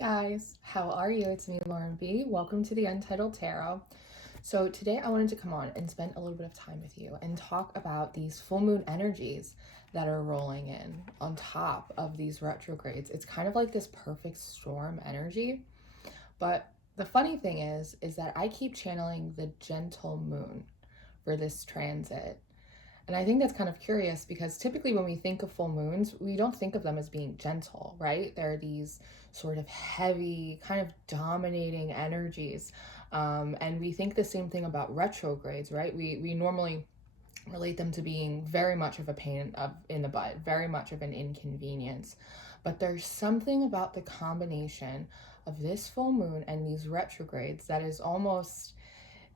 guys, how are you? It's me, Lauren B. Welcome to the Untitled Tarot. So today I wanted to come on and spend a little bit of time with you and talk about these full moon energies that are rolling in on top of these retrogrades. It's kind of like this perfect storm energy. But the funny thing is that I keep channeling the gentle moon for this transit. And I think that's kind of curious because typically when we think of full moons, we don't think of them as being gentle, right? They're these sort of heavy, kind of dominating energies. And we think the same thing about retrogrades, right? We normally relate them to being very much of a pain in the butt, very much of an inconvenience. But there's something about the combination of this full moon and these retrogrades that is almost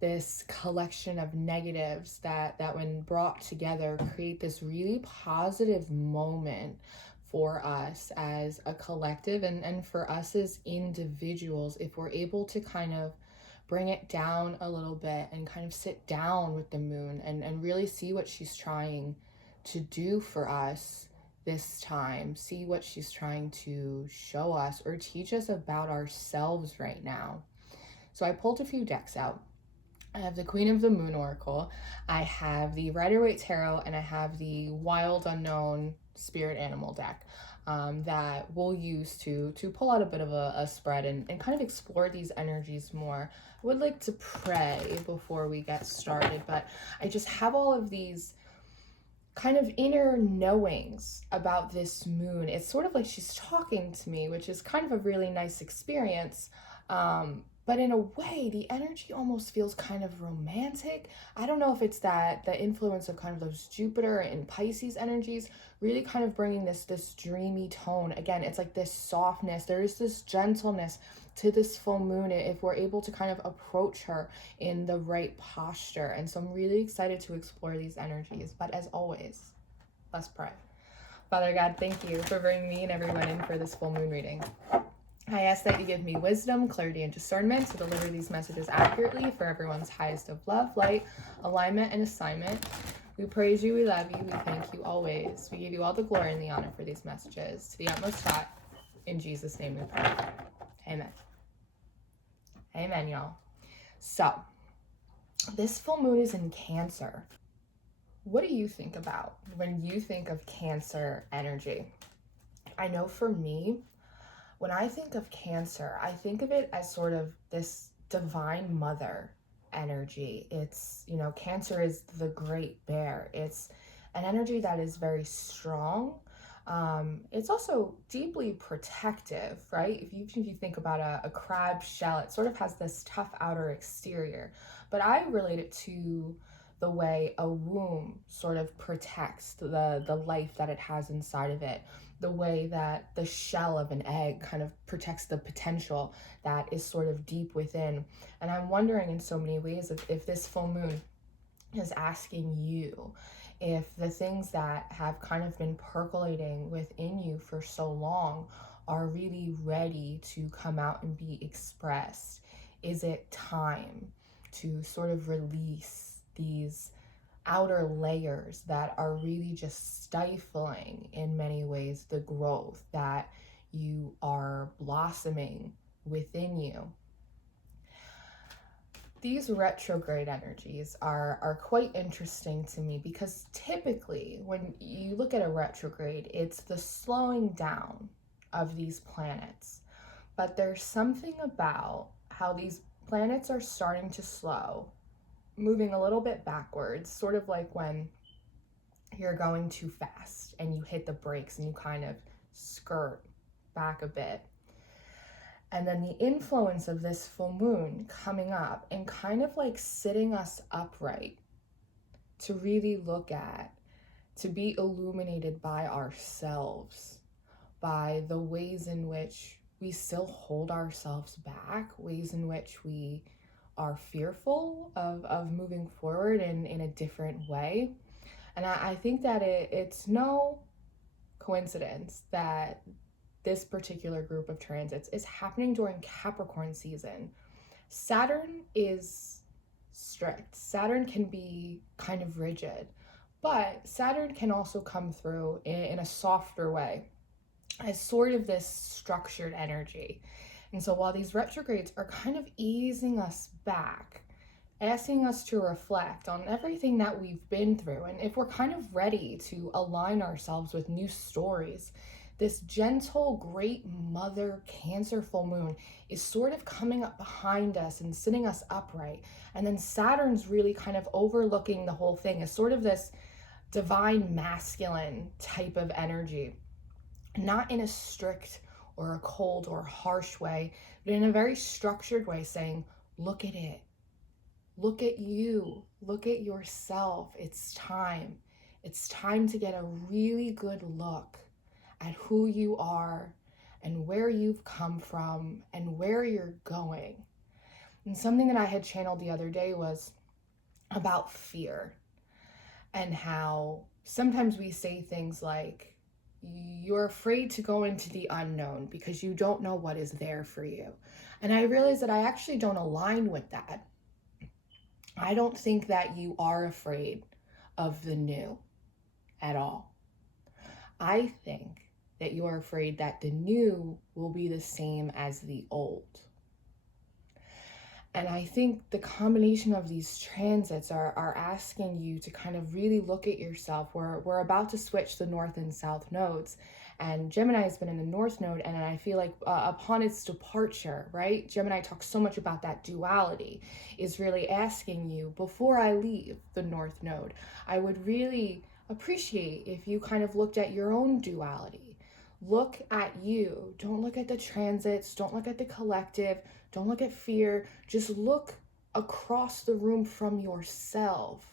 this collection of negatives that when brought together create this really positive moment for us as a collective and for us as individuals if we're able to kind of bring it down a little bit and kind of sit down with the moon and really see what she's trying to do for us this time, see what she's trying to show us or teach us about ourselves right now. So I pulled a few decks out. I have the Queen of the Moon Oracle, I have the Rider-Waite Tarot, and I have the Wild Unknown Spirit Animal deck that we'll use to pull out a bit of a spread and kind of explore these energies more. I would like to pray before we get started, but I just have all of these kind of inner knowings about this moon. It's sort of like she's talking to me, which is kind of a really nice experience. But in a way, the energy almost feels kind of romantic. I don't know if it's that the influence of kind of those Jupiter and Pisces energies really kind of bringing this dreamy tone. Again, it's like this softness. There is this gentleness to this full moon if we're able to kind of approach her in the right posture. And so I'm really excited to explore these energies. But as always, let's pray. Father God, thank you for bringing me and everyone in for this full moon reading. I ask that you give me wisdom, clarity, and discernment to deliver these messages accurately for everyone's highest of love, light, alignment, and assignment. We praise you, we love you, we thank you always. We give you all the glory and the honor for these messages. To the utmost high, in Jesus' name we pray. Amen. Amen, y'all. So, this full moon is in Cancer. What do you think about when you think of Cancer energy? I know for me, when I think of Cancer, I think of it as sort of this divine mother energy. It's, Cancer is the great bear. It's an energy that is very strong. It's also deeply protective, right? If you think about a crab shell, it sort of has this tough outer exterior. But I relate it to the way a womb sort of protects the life that it has inside of it, the way that the shell of an egg kind of protects the potential that is sort of deep within. And I'm wondering in so many ways if this full moon is asking you if the things that have kind of been percolating within you for so long are really ready to come out and be expressed. Is it time to sort of release these outer layers that are really just stifling in many ways the growth that you are blossoming within you? These retrograde energies are quite interesting to me because typically when you look at a retrograde, it's the slowing down of these planets. But there's something about how these planets are starting to slow, moving a little bit backwards, sort of like when you're going too fast and you hit the brakes and you kind of skirt back a bit. And then the influence of this full moon coming up and kind of like sitting us upright to really look at, to be illuminated by ourselves, by the ways in which we still hold ourselves back, ways in which we are fearful of moving forward in a different way. And I think that it's no coincidence that this particular group of transits is happening during Capricorn season. Saturn is strict. Saturn can be kind of rigid, but Saturn can also come through in a softer way. as sort of this structured energy. And so while these retrogrades are kind of easing us back, asking us to reflect on everything that we've been through, and if we're kind of ready to align ourselves with new stories, this gentle, great mother Cancer full moon is sort of coming up behind us and sitting us upright. And then Saturn's really kind of overlooking the whole thing as sort of this divine masculine type of energy, not in a strict or a cold or harsh way, but in a very structured way, saying, look at it. Look at you. Look at yourself. It's time. It's time to get a really good look at who you are and where you've come from and where you're going. And something that I had channeled the other day was about fear, and how sometimes we say things like, you're afraid to go into the unknown because you don't know what is there for you. And I realized that I actually don't align with that. I don't think that you are afraid of the new at all. I think that you are afraid that the new will be the same as the old. And I think the combination of these transits are asking you to kind of really look at yourself. We're about to switch the north and south nodes, and Gemini has been in the north node, and I feel like upon its departure, right? Gemini talks so much about that duality, is really asking you, before I leave the north node, I would really appreciate if you kind of looked at your own duality. Look at you. Don't look at the transits. Don't look at the collective. Don't look at fear. Just look across the room from yourself.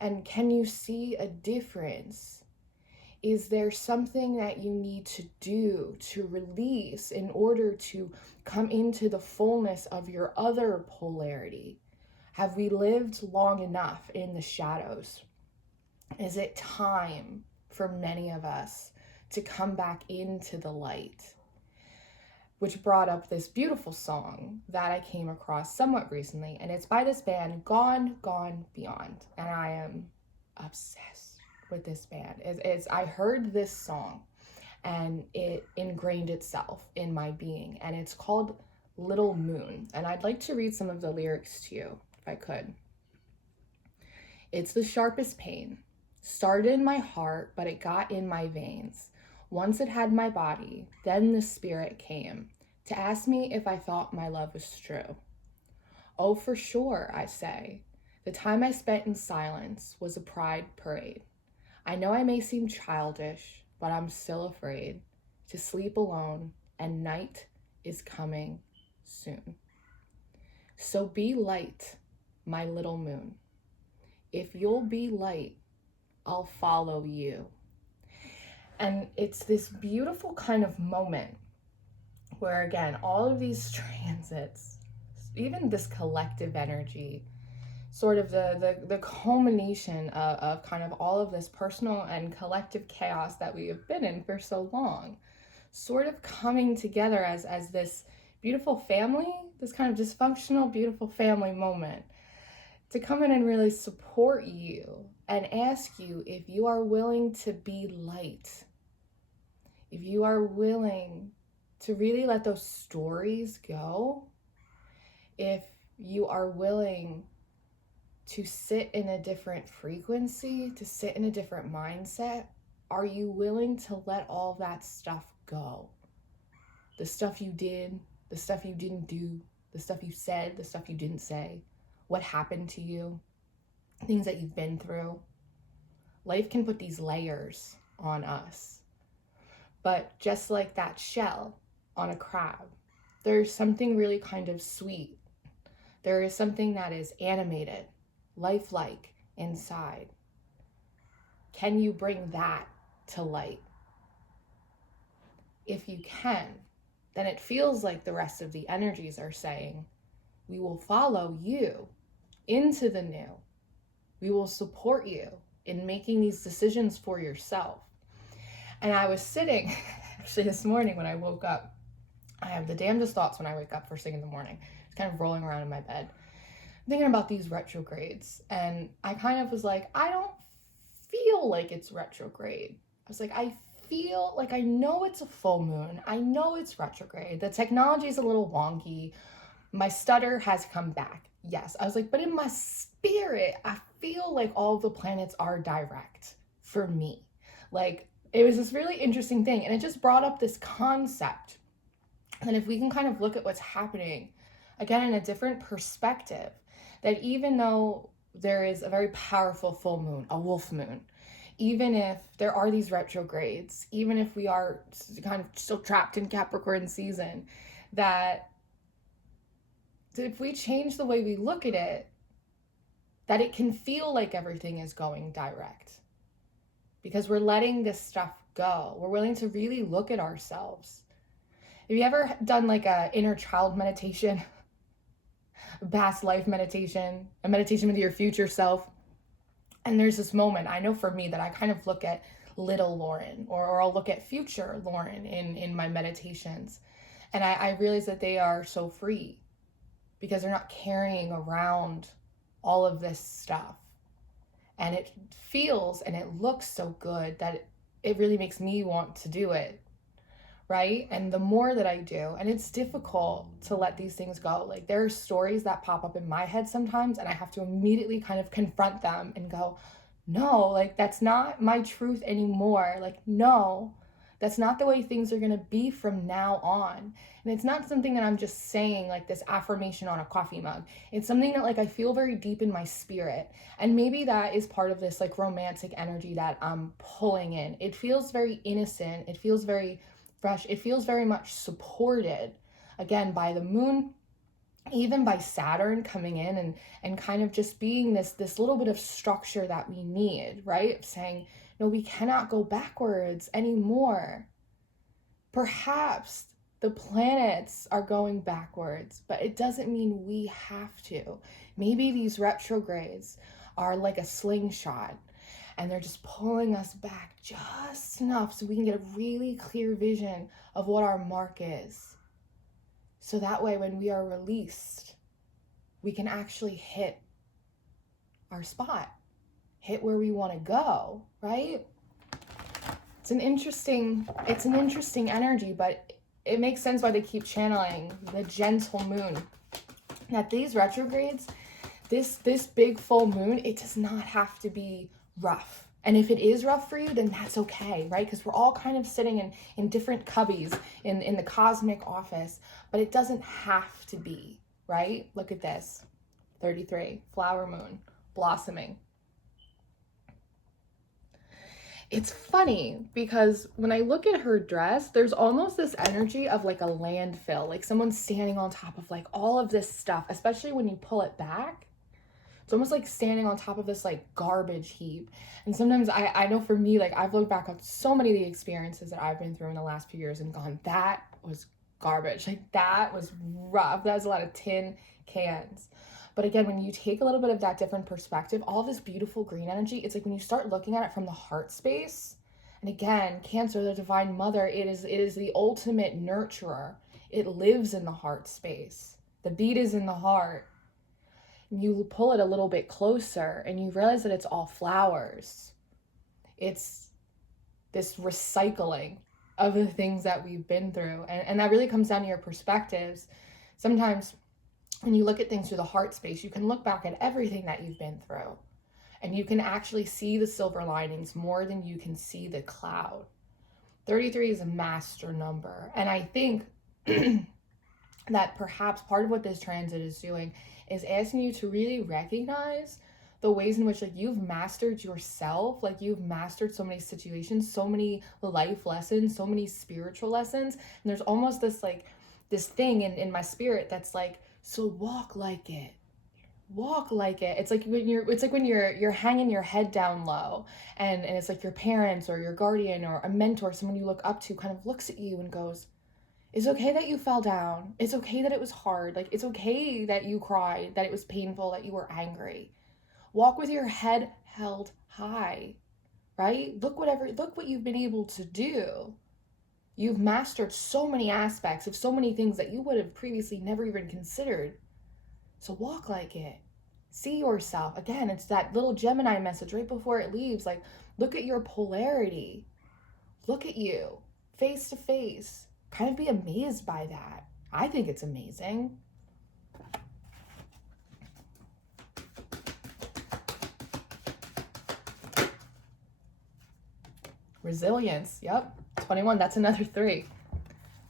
And can you see a difference? Is there something that you need to do to release in order to come into the fullness of your other polarity? Have we lived long enough in the shadows? Is it time for many of us to come back into the light? Which brought up this beautiful song that I came across somewhat recently, and it's by this band, Gone, Gone Beyond, and I am obsessed with this band. I heard this song, and it ingrained itself in my being, and it's called Little Moon, and I'd like to read some of the lyrics to you, if I could. It's the sharpest pain, started in my heart, but it got in my veins. Once it had my body, then the spirit came to ask me if I thought my love was true. Oh, for sure, I say. The time I spent in silence was a pride parade. I know I may seem childish, but I'm still afraid to sleep alone, and night is coming soon. So be light, my little moon. If you'll be light, I'll follow you. And it's this beautiful kind of moment where, again, all of these transits, even this collective energy, sort of the culmination of kind of all of this personal and collective chaos that we have been in for so long, sort of coming together as this beautiful family, this kind of dysfunctional, beautiful family moment, to come in and really support you and ask you if you are willing to be light, if you are willing to really let those stories go, if you are willing to sit in a different frequency, to sit in a different mindset, are you willing to let all that stuff go? The stuff you did, the stuff you didn't do, the stuff you said, the stuff you didn't say, what happened to you, things that you've been through. Life can put these layers on us. But just like that shell on a crab, there's something really kind of sweet. There is something that is animated, lifelike inside. Can you bring that to light? If you can, then it feels like the rest of the energies are saying, we will follow you into the new. We will support you in making these decisions for yourself. And I was sitting, actually this morning when I woke up, I have the damnedest thoughts when I wake up first thing in the morning. It's kind of rolling around in my bed, thinking about these retrogrades. And I kind of was like, I don't feel like it's retrograde. I was like, I feel like I know it's a full moon. I know it's retrograde. The technology is a little wonky. My stutter has come back. Yes. I was like, but in my spirit, I feel like all the planets are direct for me. Like, it was this really interesting thing. And it just brought up this concept. And if we can kind of look at what's happening, again, in a different perspective, that even though there is a very powerful full moon, a wolf moon, even if there are these retrogrades, even if we are kind of still trapped in Capricorn season, that if we change the way we look at it, that it can feel like everything is going direct because we're letting this stuff go. We're willing to really look at ourselves. Have you ever done like a inner child meditation, past life meditation, a meditation with your future self? And there's this moment, I know for me, that I kind of look at little Lauren, or I'll look at future Lauren in my meditations. And I realize that they are so free because they're not carrying around all of this stuff. And it feels and it looks so good that it really makes me want to do it, right? And the more that I do, and it's difficult to let these things go. Like, there are stories that pop up in my head sometimes, and I have to immediately kind of confront them and go, no, like, that's not my truth anymore. Like, no, that's not the way things are going to be from now on. And it's not something that I'm just saying, like this affirmation on a coffee mug. It's something that, like, I feel very deep in my spirit. And maybe that is part of this, like, romantic energy that I'm pulling in. It feels very innocent. It feels very fresh. It feels very much supported, again, by the moon, even by Saturn coming in and kind of just being this little bit of structure that we need, right? Saying, no, we cannot go backwards anymore. Perhaps the planets are going backwards, but it doesn't mean we have to. Maybe these retrogrades are like a slingshot, and they're just pulling us back just enough so we can get a really clear vision of what our mark is. So that way, when we are released, we can actually hit our spot, hit where we want to go, right? It's an interesting energy, but it makes sense why they keep channeling the gentle moon. That these retrogrades, this big full moon, it does not have to be rough. And if it is rough for you, then that's okay, right? Because we're all kind of sitting in different cubbies in the cosmic office, but it doesn't have to be, right? Look at this, 33, flower moon, blossoming. It's funny because when I look at her dress, there's almost this energy of like a landfill, like someone standing on top of like all of this stuff, especially when you pull it back. It's almost like standing on top of this like garbage heap. And sometimes I know for me, like I've looked back on so many of the experiences that I've been through in the last few years and gone, that was garbage. Like that was rough. That was a lot of tin cans. But again, when you take a little bit of that different perspective, all of this beautiful green energy, it's like when you start looking at it from the heart space, and again, Cancer, the divine mother, it is the ultimate nurturer. It lives in the heart space. The beat is in the heart. You pull it a little bit closer and you realize that it's all flowers. It's this recycling of the things that we've been through. And that really comes down to your perspectives. Sometimes when you look at things through the heart space, you can look back at everything that you've been through. And you can actually see the silver linings more than you can see the cloud. 33 is a master number. And I think that perhaps part of what this transit is doing is asking you to really recognize the ways in which like you've mastered yourself, like you've mastered so many situations, so many life lessons, so many spiritual lessons. And there's almost this like this thing in my spirit that's like, so walk like it. Walk like it. It's like when you're hanging your head down low and it's like your parents or your guardian or a mentor, someone you look up to kind of looks at you and goes, it's okay that you fell down. It's okay that it was hard. Like, it's okay that you cried, that it was painful, that you were angry. Walk with your head held high, right? Look what you've been able to do. You've mastered so many aspects of so many things that you would have previously never even considered. So walk like it. See yourself. Again, it's that little Gemini message right before it leaves. Like, look at your polarity. look at you face to face, kind of be amazed by that. I think it's amazing. Resilience. Yep. 21. That's another 3.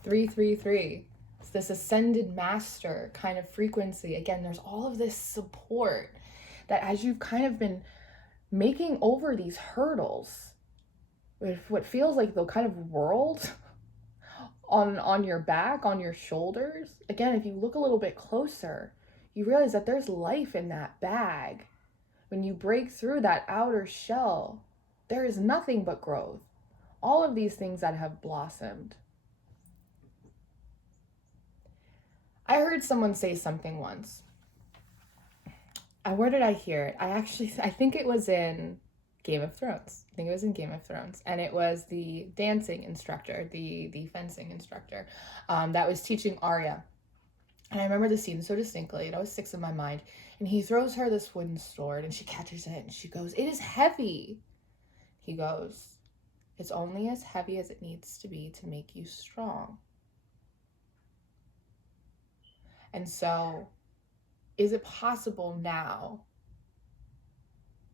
333. It's this ascended master kind of frequency. Again, there's all of this support that as you've kind of been making over these hurdles with what feels like the kind of world on your back, on your shoulders. Again, if you look a little bit closer, you realize that there's life in that bag. When you break through that outer shell, there is nothing but growth. All of these things that have blossomed. I heard someone say something once. Where did I hear it? I think it was in Game of Thrones. And it was the dancing instructor, the fencing instructor, that was teaching Arya. And I remember the scene so distinctly. It always sticks in my mind. And he throws her this wooden sword, and she catches it, and she goes, "It is heavy." He goes, "It's only as heavy as it needs to be to make you strong." And so, is it possible now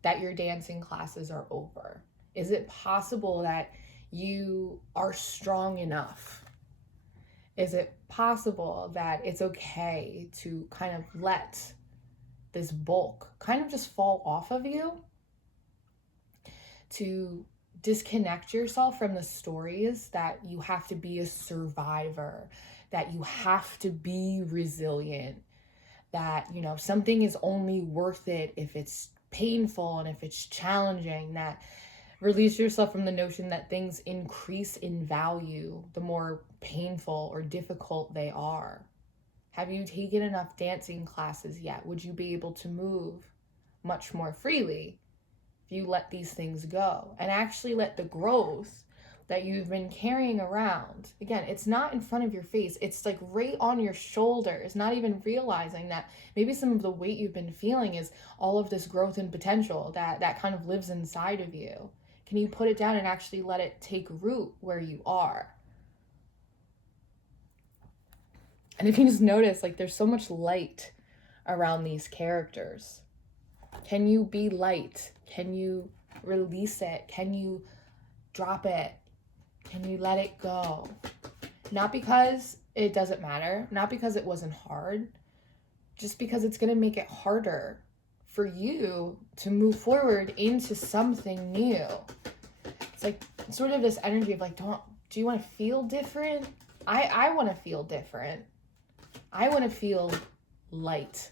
that your dancing classes are over? Is it possible that you are strong enough? Is it possible that it's okay to kind of let this bulk kind of just fall off of you? To disconnect yourself from the stories that you have to be a survivor, that you have to be resilient, that, something is only worth it if it's painful and if it's challenging, that release yourself from the notion that things increase in value the more painful or difficult they are. Have you taken enough dancing classes yet? Would you be able to move much more freely if you let these things go and actually let the growth that you've been carrying around, again, it's not in front of your face, it's like right on your shoulders, not even realizing that maybe some of the weight you've been feeling is all of this growth and potential that kind of lives inside of you. Can you put it down and actually let it take root where you are? And if you just notice, like, there's so much light around these characters. Can you be light? Can you release it? Can you drop it? Can you let it go? Not because it doesn't matter, not because it wasn't hard, just because it's going to make it harder for you to move forward into something new. It's like sort of this energy of like, do you want to feel different? I want to feel different. I want to feel light.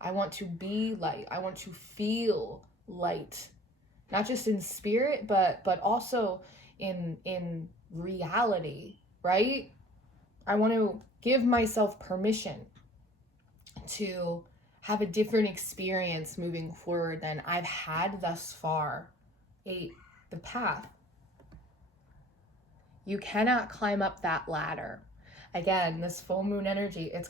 I want to be light. I want to feel light. Not just in spirit, but also in reality, right? I want to give myself permission to have a different experience moving forward than I've had thus far. 8, the path. You cannot climb up that ladder. Again, this full moon energy, it's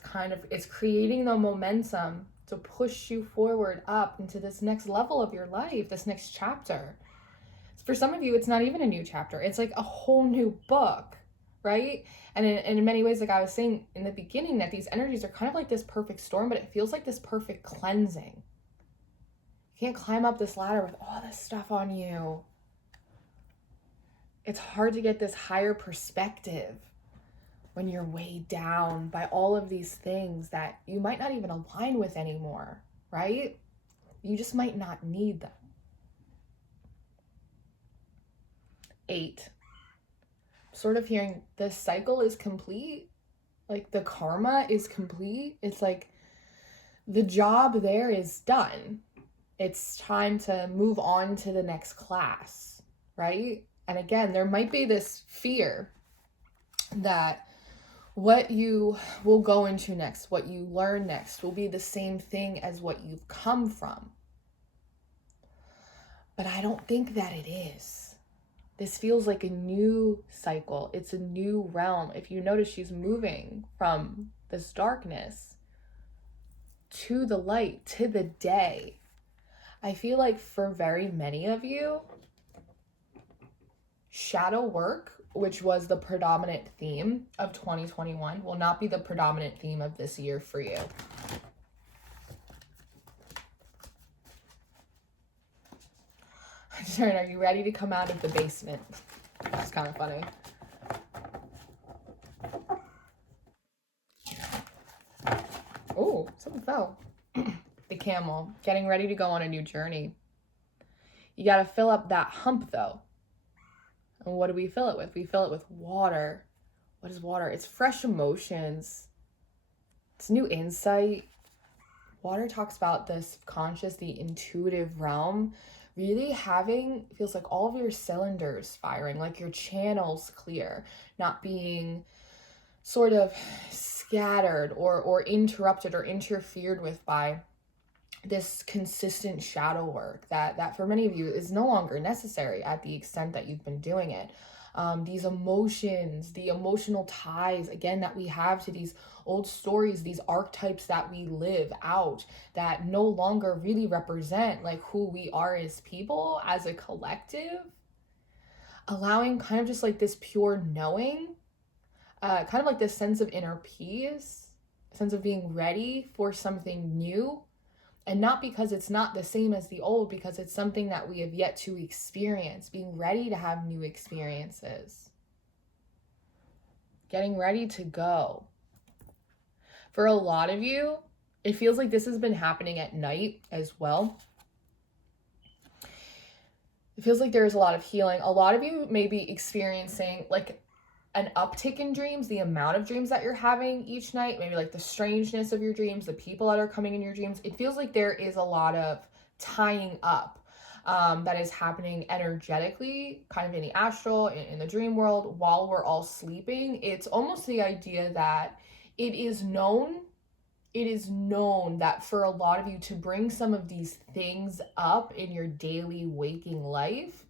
creating the momentum to push you forward up into this next level of your life, this next chapter. For some of you, it's not even a new chapter. It's like a whole new book, right? And in many ways, like I was saying in the beginning, that these energies are kind of like this perfect storm, but it feels like this perfect cleansing. You can't climb up this ladder with all this stuff on you. It's hard to get this higher perspective when you're weighed down by all of these things that you might not even align with anymore, right? You just might not need them. 8. Sort of hearing the cycle is complete, like the karma is complete. It's like the job there is done. It's time to move on to the next class, right? And again, there might be this fear that what you will go into next, what you learn next, will be the same thing as what you've come from. But I don't think that it is. This feels like a new cycle. It's a new realm. If you notice, she's moving from this darkness to the light, to the day. I feel like for very many of you, shadow work, which was the predominant theme of 2021, will not be the predominant theme of this year for you. Sharon, are you ready to come out of the basement? It's kind of funny. Oh, something fell. The camel, getting ready to go on a new journey. You got to fill up that hump though. And what do we fill it with? We fill it with water. What is water? It's fresh emotions. It's new insight. Water talks about the subconscious, the intuitive realm, really having, feels like all of your cylinders firing, like your channels clear, not being sort of scattered or interrupted or interfered with by this consistent shadow work that for many of you is no longer necessary at the extent that you've been doing it. These emotions, the emotional ties, again, that we have to these old stories, these archetypes that we live out that no longer really represent like who we are as people, as a collective, allowing kind of just like this pure knowing, kind of like this sense of inner peace, sense of being ready for something new. And not because it's not the same as the old, because it's something that we have yet to experience, being ready to have new experiences. Getting ready to go. For a lot of you, it feels like this has been happening at night as well. It feels like there's a lot of healing. A lot of you may be experiencing like an uptick in dreams, the amount of dreams that you're having each night, maybe like the strangeness of your dreams, the people that are coming in your dreams. It feels like there is a lot of tying up that is happening energetically, kind of in the astral, in the dream world, while we're all sleeping. It's almost the idea that it is known that for a lot of you to bring some of these things up in your daily waking life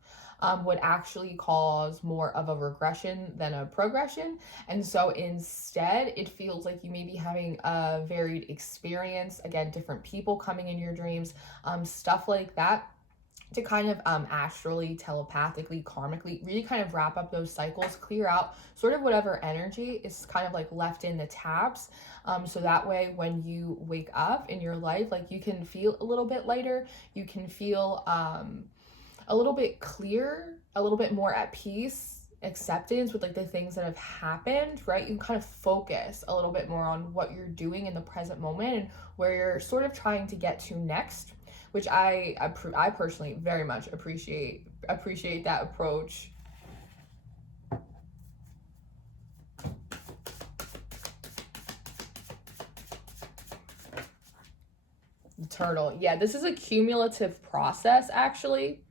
would actually cause more of a regression than a progression. And so instead, it feels like you may be having a varied experience, again, different people coming in your dreams, stuff like that, to kind of astrally, telepathically, karmically, really kind of wrap up those cycles, clear out sort of whatever energy is kind of like left in the tabs. So that way, when you wake up in your life, like you can feel a little bit lighter, you can feel a little bit clear, a little bit more at peace, acceptance with like the things that have happened, right? You can kind of focus a little bit more on what you're doing in the present moment and where you're sort of trying to get to next, which I personally very much appreciate that approach. Turtle. Yeah, this is a cumulative process actually.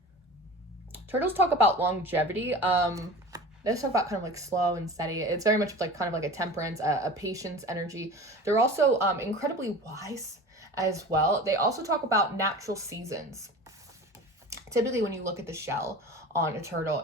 Turtles talk about longevity. They talk about kind of like slow and steady. It's very much like kind of like a temperance, a patience energy. They're also incredibly wise as well. They also talk about natural seasons. Typically, when you look at the shell on a turtle,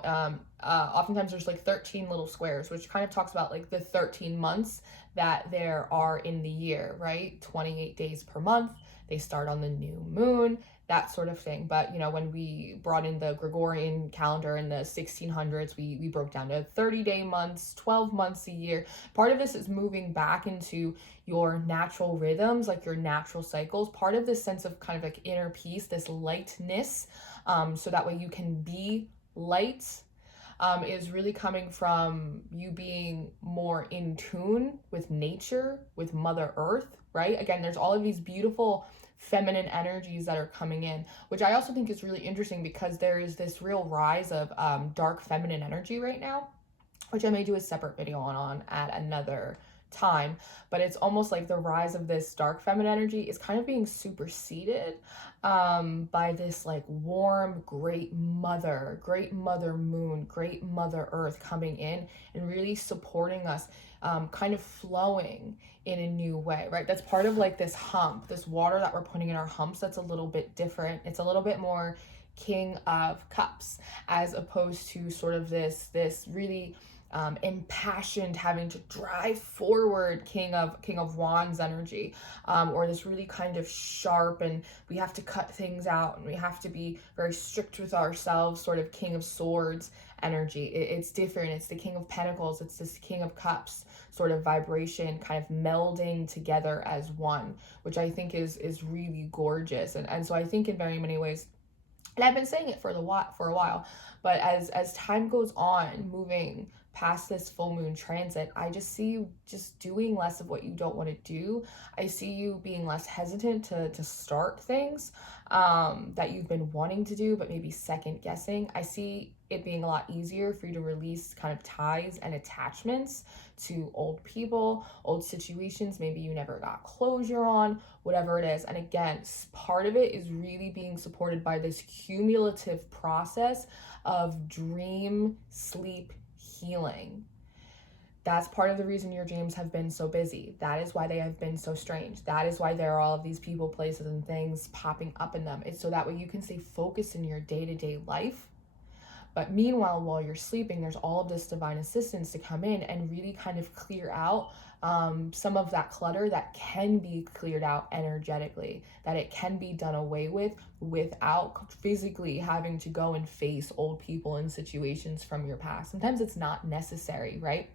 oftentimes there's like 13 little squares, which kind of talks about like the 13 months that there are in the year, right? 28 days per month. They start on the new moon, that sort of thing. But, you know, when we brought in the Gregorian calendar in the 1600s, we broke down to 30-day months, 12 months a year. Part of this is moving back into your natural rhythms, like your natural cycles. Part of this sense of kind of like inner peace, this lightness, so that way you can be light, is really coming from you being more in tune with nature, with Mother Earth, right? Again, there's all of these beautiful feminine energies that are coming in, which I also think is really interesting because there is this real rise of dark feminine energy right now, which I may do a separate video on at another time. But it's almost like the rise of this dark feminine energy is kind of being superseded by this like warm great mother moon, great Mother Earth coming in and really supporting us, kind of flowing in a new way, right? That's part of like this hump, this water that we're putting in our humps, that's a little bit different. It's a little bit more King of Cups, as opposed to sort of this really impassioned, having to drive forward King of Wands energy, or this really kind of sharp and we have to cut things out and we have to be very strict with ourselves, sort of King of Swords energy. It's different. It's the King of Pentacles. It's this King of Cups sort of vibration kind of melding together as one, which I think is really gorgeous. And so I think in very many ways, and I've been saying it for a while, but as time goes on, moving past this full moon transit, I just see you just doing less of what you don't want to do. I see you being less hesitant to start things that you've been wanting to do, but maybe second guessing. I see it being a lot easier for you to release kind of ties and attachments to old people, old situations, maybe you never got closure on, whatever it is. And again, part of it is really being supported by this cumulative process of dream, sleep, healing. That's part of the reason your dreams have been so busy. That is why they have been so strange. That is why there are all of these people, places, and things popping up in them. It's so that way you can stay focused in your day-to-day life. But meanwhile, while you're sleeping, there's all of this divine assistance to come in and really kind of clear out some of that clutter that can be cleared out energetically, that it can be done away with without physically having to go and face old people and situations from your past. Sometimes it's not necessary, right?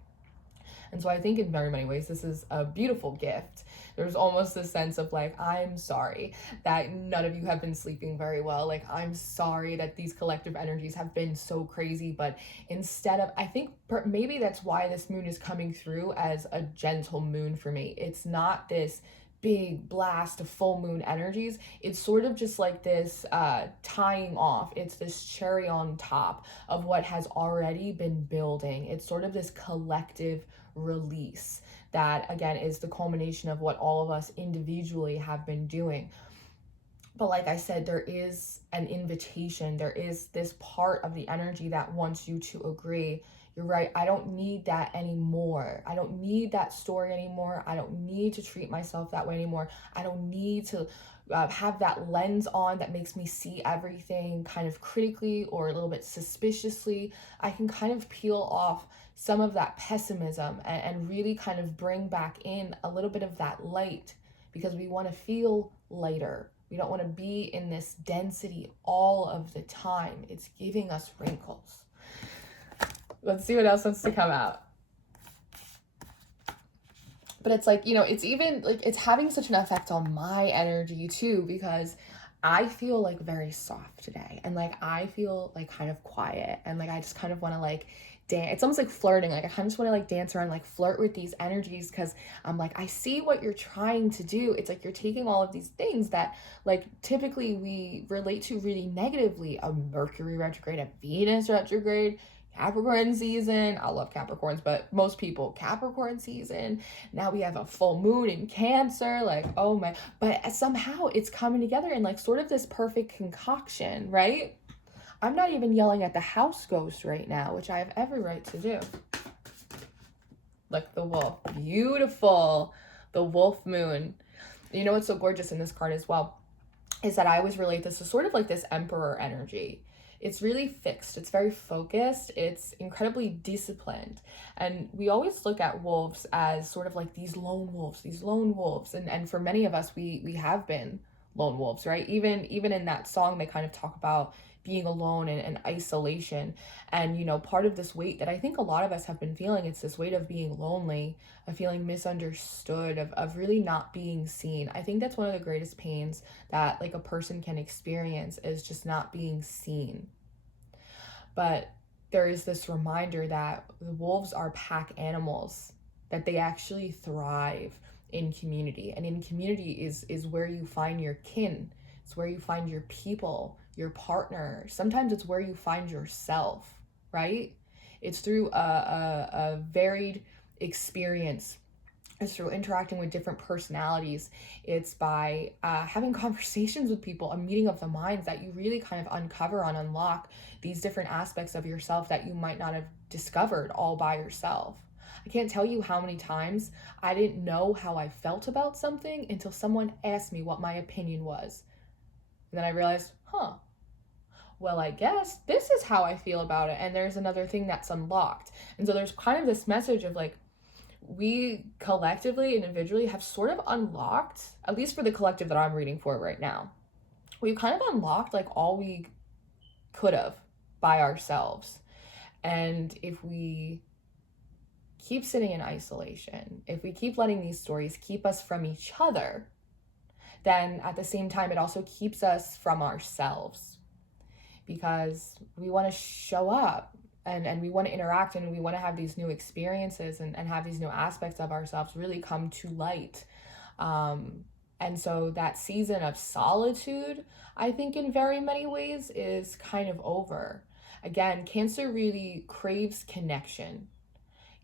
And so I think in very many ways, this is a beautiful gift. There's almost a sense of like, I'm sorry that none of you have been sleeping very well. Like, I'm sorry that these collective energies have been so crazy. But instead of, I think maybe that's why this moon is coming through as a gentle moon for me. It's not this big blast of full moon energies. It's sort of just like this tying off. It's this cherry on top of what has already been building. It's sort of this collective release that again is the culmination of what all of us individually have been doing. But like I said, there is an invitation. There is this part of the energy that wants you to agree. You're right. I don't need that anymore. I don't need that story anymore. I don't need to treat myself that way anymore. I don't need to have that lens on that makes me see everything kind of critically or a little bit suspiciously. I can kind of peel off some of that pessimism and really kind of bring back in a little bit of that light, because we want to feel lighter. We don't want to be in this density all of the time. It's giving us wrinkles. Let's see what else wants to come out. But it's like, you know, it's even like it's having such an effect on my energy too, because I feel like very soft today, and like I feel like kind of quiet, and like I just kind of want to like dance. It's almost like flirting. Like I kind of just want to like dance around, like flirt with these energies, because I'm like, I see what you're trying to do. It's like you're taking all of these things that like typically we relate to really negatively, a Mercury retrograde, a Venus retrograde, Capricorn season. I love Capricorns, but most people, Capricorn season. Now we have a full moon in Cancer. Like, oh my, but somehow it's coming together in like sort of this perfect concoction, right? I'm not even yelling at the house ghost right now, which I have every right to do. Look, the wolf. Beautiful. The wolf moon. You know what's so gorgeous in this card as well is that I always relate this to sort of like this emperor energy. It's really fixed. It's very focused. It's incredibly disciplined. And we always look at wolves as sort of like these lone wolves. And for many of us, we have been lone wolves, right? Even in that song, they kind of talk about being alone and isolation. And, you know, part of this weight that I think a lot of us have been feeling, it's this weight of being lonely, of feeling misunderstood, of really not being seen. I think that's one of the greatest pains that like a person can experience, is just not being seen. But there is this reminder that the wolves are pack animals, that they actually thrive in community. And in community is where you find your kin. It's where you find your people, your partner. Sometimes it's where you find yourself, right? It's through a varied experience. It's through interacting with different personalities. It's by having conversations with people, a meeting of the minds, that you really kind of uncover and unlock these different aspects of yourself that you might not have discovered all by yourself. I can't tell you how many times I didn't know how I felt about something until someone asked me what my opinion was. And then I realized, well, I guess this is how I feel about it. And there's another thing that's unlocked. And so there's kind of this message of like, we collectively, individually have sort of unlocked, at least for the collective that I'm reading for right now, we've kind of unlocked like all we could have by ourselves. And if we keep sitting in isolation, if we keep letting these stories keep us from each other, then at the same time, it also keeps us from ourselves, because we want to show up and we want to interact, and we want to have these new experiences and have these new aspects of ourselves really come to light. And so that season of solitude, I think in very many ways, is kind of over. Again, Cancer really craves connection.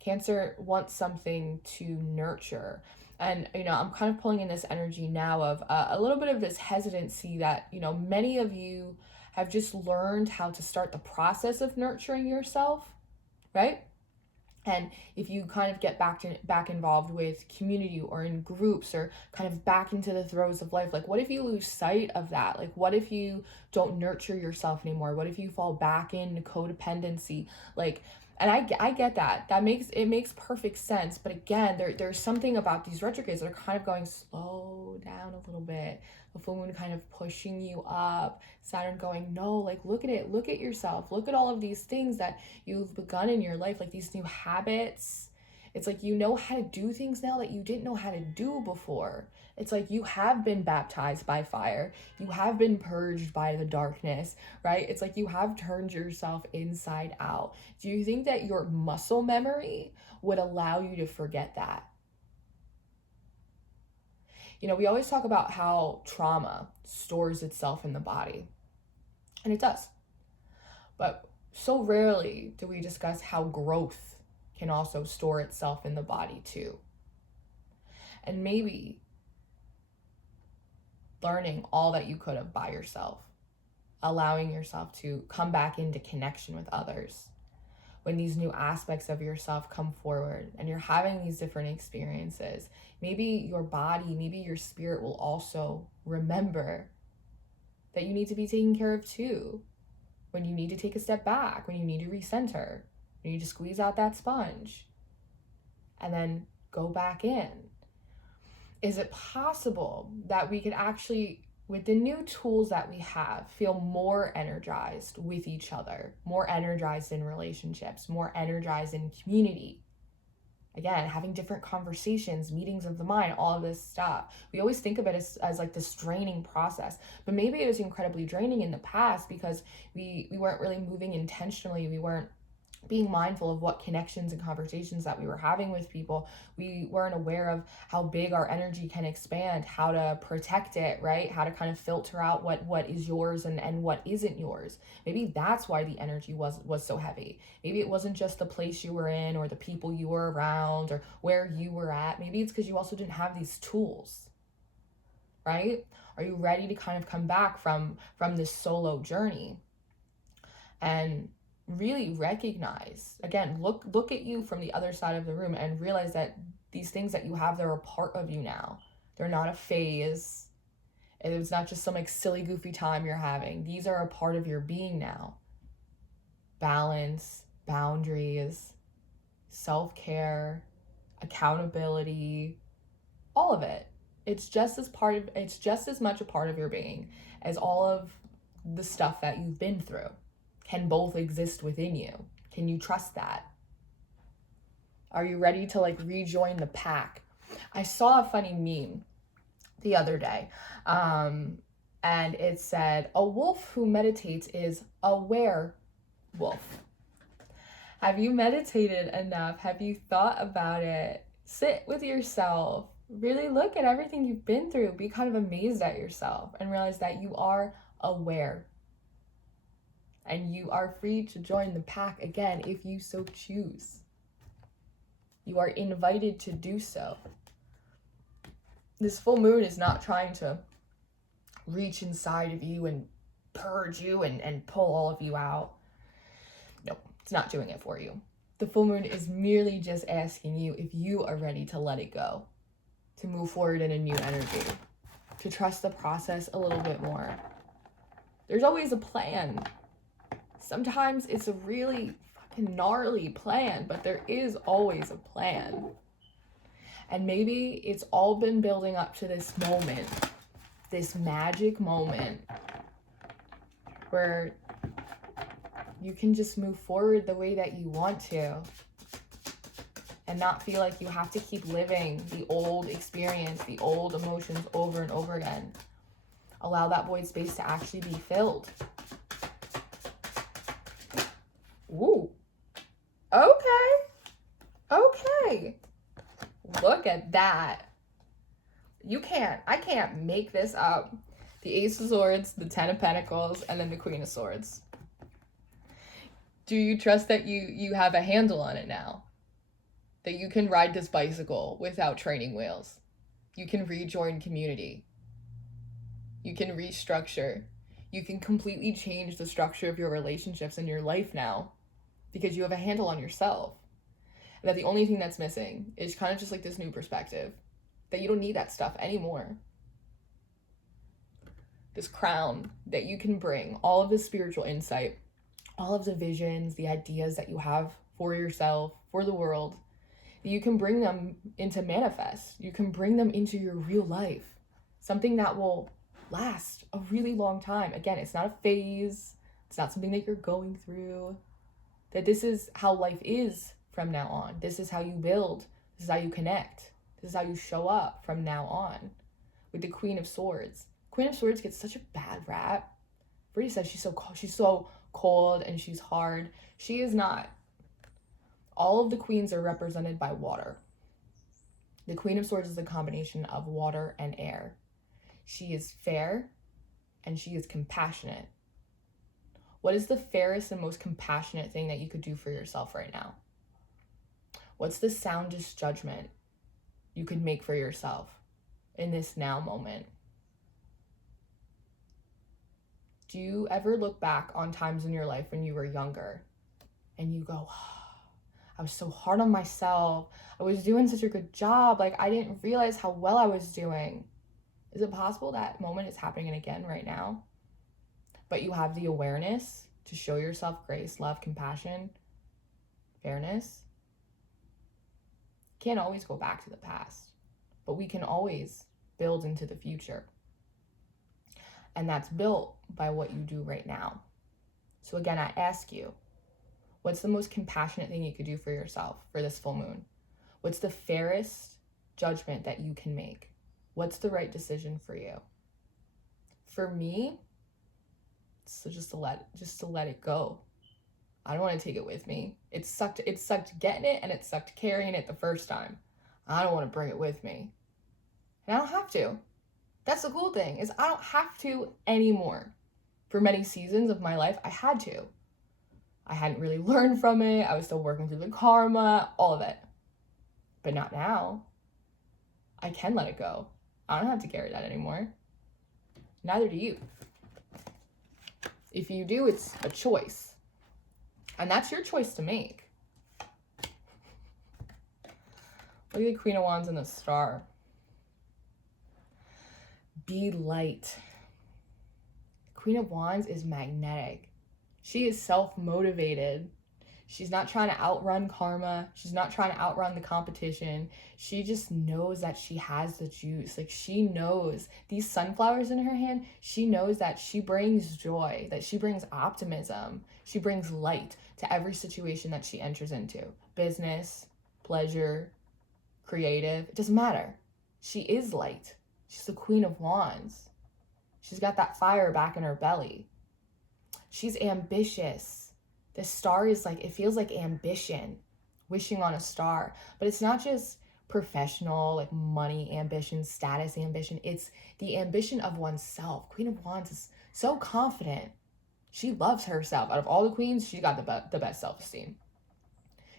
Cancer wants something to nurture. And, I'm kind of pulling in this energy now of a little bit of this hesitancy that, many of you have just learned how to start the process of nurturing yourself, right? And if you kind of get back involved with community or in groups or kind of back into the throes of life, like what if you lose sight of that? Like what if you don't nurture yourself anymore? What if you fall back into codependency? Like, and I get that. That makes perfect sense. But again, there's something about these retrogrades that are kind of going slow down a little bit. The full moon kind of pushing you up. Saturn going, no, like look at it. Look at yourself. Look at all of these things that you've begun in your life, like these new habits. It's like you know how to do things now that you didn't know how to do before. It's like you have been baptized by fire. You have been purged by the darkness, right? It's like you have turned yourself inside out. Do you think that your muscle memory would allow you to forget that? We always talk about how trauma stores itself in the body, and it does. But so rarely do we discuss how growth can also store itself in the body too. And maybe learning all that you could have by yourself, allowing yourself to come back into connection with others. When these new aspects of yourself come forward and you're having these different experiences, maybe your body, maybe your spirit will also remember that you need to be taken care of too. When you need to take a step back, when you need to recenter, when you need to squeeze out that sponge and then go back in. Is it possible that we could actually, with the new tools that we have, feel more energized with each other, more energized in relationships, more energized in community? Again, having different conversations, meetings of the mind, all of this stuff. We always think of it as like this draining process, but maybe it was incredibly draining in the past because we weren't really moving intentionally. We weren't being mindful of what connections and conversations that we were having with people. We weren't aware of how big our energy can expand, how to protect it, right? How to kind of filter out what is yours and what isn't yours. Maybe that's why the energy was so heavy. Maybe it wasn't just the place you were in or the people you were around or where you were at. Maybe it's because you also didn't have these tools, right? Are you ready to kind of come back from this solo journey and really recognize, again, look at you from the other side of the room and realize that these things that you have, they're a part of you now. They're not a phase. It's not just some like silly goofy time you're having. These are a part of your being now. Balance, boundaries, self-care, accountability, all of it. It's just as much a part of your being as all of the stuff that you've been through. Can both exist within you? Can you trust that? Are you ready to like rejoin the pack? I saw a funny meme the other day, and it said, a wolf who meditates is a werewolf. Have you meditated enough? Have you thought about it? Sit with yourself. Really look at everything you've been through. Be kind of amazed at yourself and realize that you are aware. And you are free to join the pack again if you so choose. You are invited to do so. This full moon is not trying to reach inside of you and purge you and pull all of you out. No, it's not doing it for you. The full moon is merely just asking you if you are ready to let it go, to move forward in a new energy, to trust the process a little bit more. There's always a plan. Sometimes it's a really fucking gnarly plan, but there is always a plan. And maybe it's all been building up to this moment, this magic moment where You can just move forward the way that you want to and not feel like you have to keep living the old experience, the old emotions over and over again. Allow that void space to actually be filled. Ooh. Okay. Okay. Look at that. I can't make this up. The Ace of Swords, the Ten of Pentacles, and then the Queen of Swords. Do you trust that you have a handle on it now? That you can ride this bicycle without training wheels? You can rejoin community. You can restructure. You can completely change the structure of your relationships in your life now because you have a handle on yourself. And that the only thing that's missing is kind of just like this new perspective. That you don't need that stuff anymore. This crown that you can bring, all of the spiritual insight, all of the visions, the ideas that you have for yourself, for the world, you can bring them into manifest. You can bring them into your real life. Something that will last a really long time. Again, it's not a phase. It's not something that you're going through. That this is how life is from now on. This is how you build. This is how you connect. This is how you show up from now on. With the Queen of Swords. Queen of Swords gets such a bad rap. Brady says she's so cold and she's hard. She is not. All of the queens are represented by water. The Queen of Swords is a combination of water and air. She is fair and she is compassionate. What is the fairest and most compassionate thing that you could do for yourself right now? What's the soundest judgment you could make for yourself in this now moment? Do you ever look back on times in your life when you were younger and you go, oh, I was so hard on myself. I was doing such a good job. Like, I didn't realize how well I was doing. Is it possible that moment is happening again right now? But you have the awareness to show yourself grace, love, compassion, fairness. Can't always go back to the past, but we can always build into the future. And that's built by what you do right now. So again, I ask you, what's the most compassionate thing you could do for yourself for this full moon? What's the fairest judgment that you can make? What's the right decision for you? For me, so just to let it go. I don't want to take it with me. It sucked getting it and it sucked carrying it the first time. I don't want to bring it with me. And I don't have to. That's the cool thing, is I don't have to anymore. For many seasons of my life, I had to. I hadn't really learned from it. I was still working through the karma, all of it. But not now. I can let it go. I don't have to carry that anymore. Neither do you. If you do, it's a choice. And that's your choice to make. Look at the Queen of Wands and the Star. Be light. Queen of Wands is magnetic. She is self-motivated. She's not trying to outrun karma. She's not trying to outrun the competition. She just knows that she has the juice. Like, she knows these sunflowers in her hand. She knows that she brings joy, that she brings optimism. She brings light to every situation that she enters into. Business, pleasure, creative. It doesn't matter. She is light. She's the Queen of Wands. She's got that fire back in her belly. She's ambitious. The star is like, it feels like ambition, wishing on a star. But it's not just professional, like money ambition, status ambition. It's the ambition of oneself. Queen of Wands is so confident. She loves herself. Out of all the queens, she got the best self-esteem.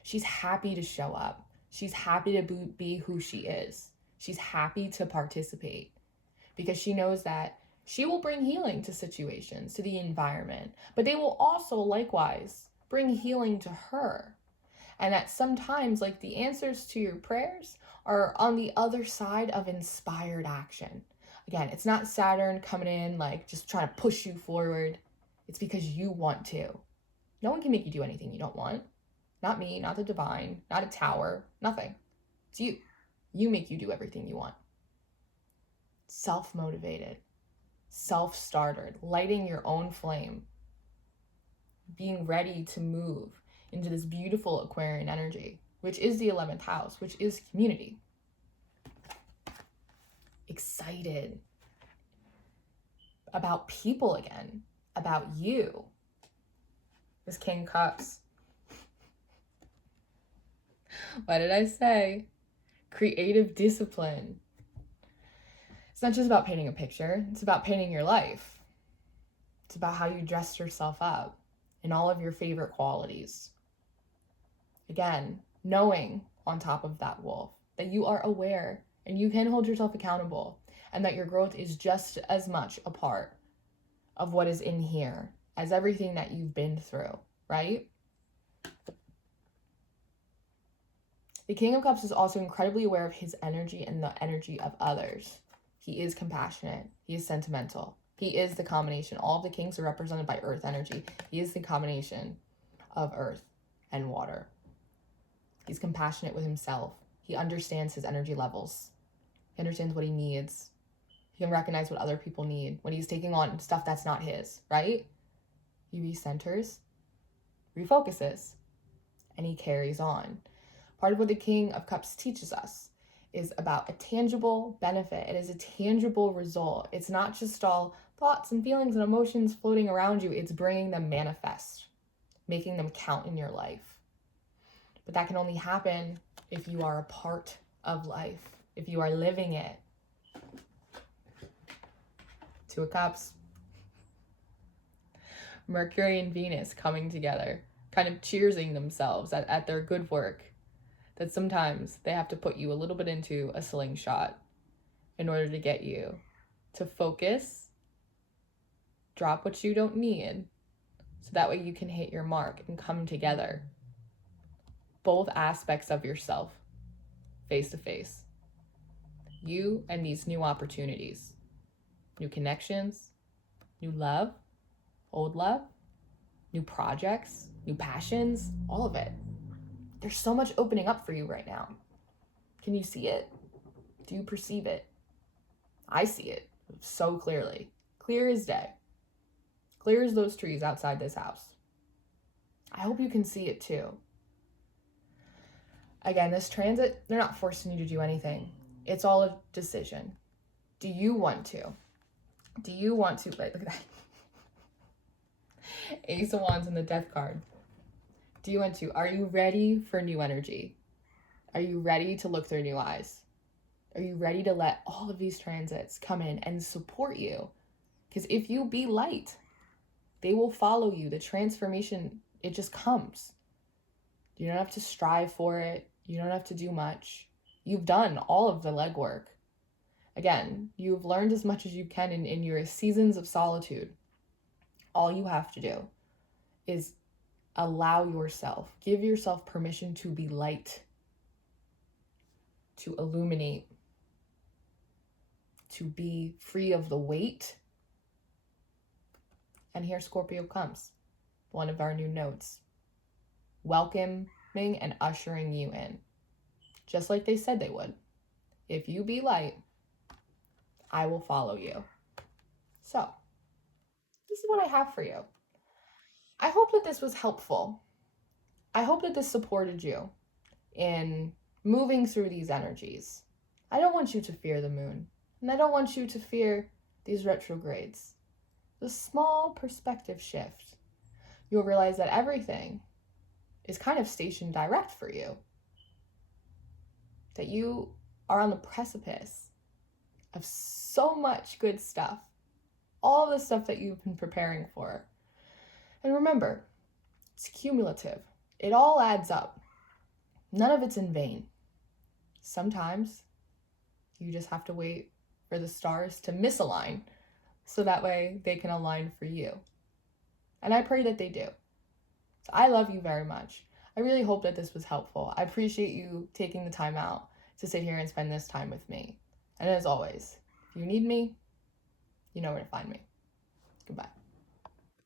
She's happy to show up. She's happy to be who she is. She's happy to participate because she knows that she will bring healing to situations, to the environment, but they will also likewise bring healing to her. And that sometimes, like, the answers to your prayers are on the other side of inspired action. Again, it's not Saturn coming in, like, just trying to push you forward. It's because you want to. No one can make you do anything you don't want. Not me, not the divine, not a tower, nothing. It's you. You make you do everything you want. Self-motivated. Self-startered, lighting your own flame. being ready to move into this beautiful Aquarian energy, which is the 11th house, which is community. Excited about people again, about you. This King Cups. What did I say? Creative discipline. It's not just about painting a picture. It's about painting your life. It's about how you dress yourself up in all of your favorite qualities. Again, knowing on top of that wolf that you are aware and you can hold yourself accountable, and that your growth is just as much a part of what is in here as everything that you've been through, right? The King of Cups is also incredibly aware of his energy and the energy of others. He is compassionate. He is sentimental. He is the combination. All of the kings are represented by earth energy. He is the combination of earth and water. He's compassionate with himself. He understands his energy levels. He understands what he needs. He can recognize what other people need when he's taking on stuff that's not his, right? He recenters, refocuses, and he carries on. Part of what the King of Cups teaches us is about a tangible benefit. It is a tangible result. It's not just all thoughts and feelings and emotions floating around you. It's bringing them manifest, making them count in your life. But that can only happen if you are a part of life, if you are living it. Two of Cups. Mercury and Venus coming together, kind of cheersing themselves at their good work. That sometimes they have to put you a little bit into a slingshot in order to get you to focus, drop what you don't need, so that way you can hit your mark and come together. Both aspects of yourself, face to face. You and these new opportunities, new connections, new love, old love, new projects, new passions, all of it. There's so much opening up for you right now. Can you see it? Do you perceive it? I see it so clearly. Clear as day. Clear as those trees outside this house. I hope you can see it too. Again, this transit, they're not forcing you to do anything. It's all a decision. Do you want to? Do you want to? Wait, look at that. Ace of Wands and the Death card. Do you want to? Are you ready for new energy? Are you ready to look through new eyes? Are you ready to let all of these transits come in and support you? Because if you be light, they will follow you. The transformation, it just comes. You don't have to strive for it. You don't have to do much. You've done all of the legwork. Again, you've learned as much as you can in your seasons of solitude. All you have to do is allow yourself, give yourself permission to be light, to illuminate, to be free of the weight. And here Scorpio comes, one of our new nodes, welcoming and ushering you in, just like they said they would. If you be light, I will follow you. So, this is what I have for you. I hope that this was helpful. I hope that this supported you in moving through these energies. I don't want you to fear the moon, and I don't want you to fear these retrogrades. The small perspective shift, you'll realize that everything is kind of stationed direct for you. That you are on the precipice of so much good stuff. All the stuff that you've been preparing for. And remember, it's cumulative. It all adds up. None of it's in vain. Sometimes you just have to wait for the stars to misalign so that way they can align for you. And I pray that they do. So I love you very much. I really hope that this was helpful. I appreciate you taking the time out to sit here and spend this time with me. And as always, if you need me, you know where to find me. Goodbye.